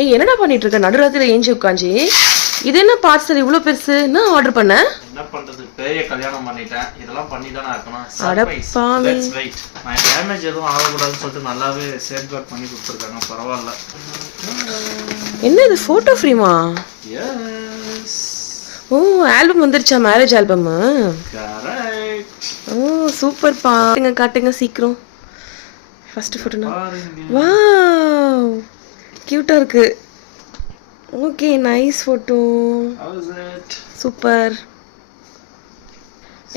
ஏய் என்னடா பண்ணிட்டு இருக்க நடுராத்திரில ஏஞ்சி உட்காந்து? இது என்ன பார்சல் இவ்வளோ பெருசு? என்ன ஆர்டர் பண்ண? என்ன பண்றது, பெரிய கல்யாணம் பண்ணிட்டேன், இதெல்லாம் பண்ணி தானே இருக்கணும். சர்ப்ரைஸ். Let's wait. நான் டேமேஜ் எதுவும் ஆகக்கூடாதுன்னு சொல்லிட்டு நல்லாவே சேஃப்கார்ட் பண்ணி கொடுத்துருக்காங்க. பரவாயில்ல. என்ன இது ஃபோட்டோ ஃப்ரேமா? எஸ். ஓ ஆல்பம் வந்துருச்சா? Marriage album? கரெக்ட். ஓ சூப்பர் பா. காட்டுங்க சீக்கிரம். ஃபர்ஸ்ட் ஃபோட்டோனா பாருங்க. வாவ் கியூட்டா இருக்கு. Okay nice photo. How is it? Super.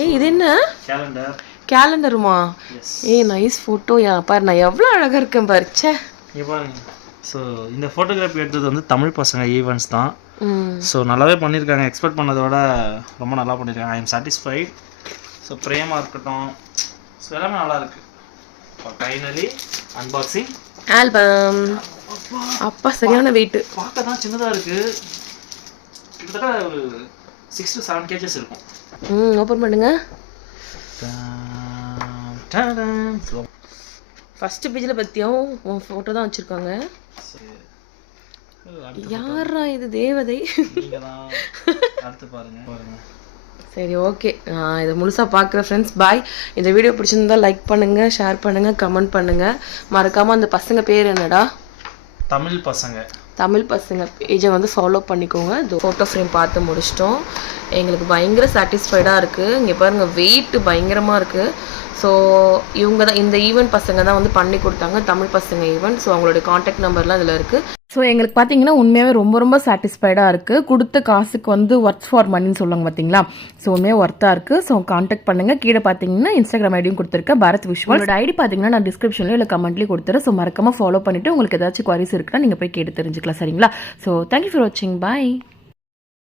ஏய் இது என்ன? கேலண்டர். கேலண்டருமா? எஸ். ஏய் நைஸ் ஃபோட்டோ. யா பாரு நான் எவ்வளோ அழகா இருக்கேன் பாரு. ச்சே. இங்க பாருங்க. ஸோ இந்த ஃபோட்டோகிராஃபி எடுத்தது வந்து தமிழ் பசங்க ஈவெண்ட்ஸ் தான். ம் ஸோ நல்லாவே பண்ணியிருக்காங்க. எக்ஸ்பெக்ட் பண்ணதோட ரொம்ப நல்லா பண்ணியிருக்காங்க. I am satisfied. So Prema இருக்கட்டும், ஸோ எல்லாமே நல்லா இருக்கு. Finally unboxing album. அப்பா சரியான வெயிட். பார்க்க தான் சின்னதாக இருக்கு. கிட்டத்தட்ட ஒரு 6 to 7 kgs இருக்கும். ஓப்பன் பண்ணுங்க. ஃபர்ஸ்ட் பேஜில் பற்றியும் உன் ஃபோட்டோ தான் வச்சுருக்காங்க. யாரா இது? தேவதை. அடுத்து பாருங்க. சரி ஓகே, நான் இதை முழுசாக பார்க்குறேன் ஃப்ரெண்ட்ஸ். பாய். இந்த வீடியோ பிடிச்சிருந்தா லைக் பண்ணுங்கள், ஷேர் பண்ணுங்கள், கமெண்ட் பண்ணுங்கள். மறக்காமல் அந்த பசங்க பேர் என்னடா? தமிழ் பசங்க. தமிழ் பசங்க பேஜை வந்து ஃபாலோ பண்ணிக்கோங்க. இது ஃபோட்டோ ஃப்ரேம் பார்த்து முடிச்சிட்டோம். எங்களுக்கு பயங்கர சாட்டிஸ்ஃபைடாக இருக்குது. இங்கே பாருங்கள் வெயிட் பயங்கரமாக இருக்குது. ஸோ இவங்க தான், இந்த ஈவெண்ட் பசங்க தான் வந்து பண்ணி கொடுத்தாங்க, தமிழ் பசங்க ஈவெண்ட். ஸோ அவங்களுடைய காண்டாக்ட் நம்பர்லாம் இதில் இருக்குது. ஸோ எங்களுக்கு பார்த்தீங்கன்னா உண்மையாகவே ரொம்ப ரொம்ப சாட்டிஸ்ஃபைடாக இருக்குது. கொடுத்த காசுக்கு வந்து ஒர்த் ஃபார் மணின்னு சொல்லுவாங்க பார்த்தீங்களா? ஸோ உண்மையாக ஒர்த்தாக இருக்குது. ஸோ காண்டாக்ட் பண்ணுங்கள். கீழே பார்த்தீங்கன்னா இன்ஸ்டாகிராம் ஐடியும் கொடுத்துருக்கேன், பாரத் விஷுவல். உங்களோட ஐடி பார்த்தீங்கன்னா நான் டிஸ்கிரிப்ஷன்லையும் இல்லை கமெண்ட்லேயும் கொடுத்துறேன். ஸோ மறக்காமல் ஃபாலோ பண்ணிவிட்டு உங்களுக்கு ஏதாச்சும் குவாரிஸ் இருக்குன்னா நீங்கள் போய் கேட்டு தெரிஞ்சுக்கலாம். சரிங்களா? ஸோ தேங்க்யூ ஃபார் வாட்சிங். பாய்.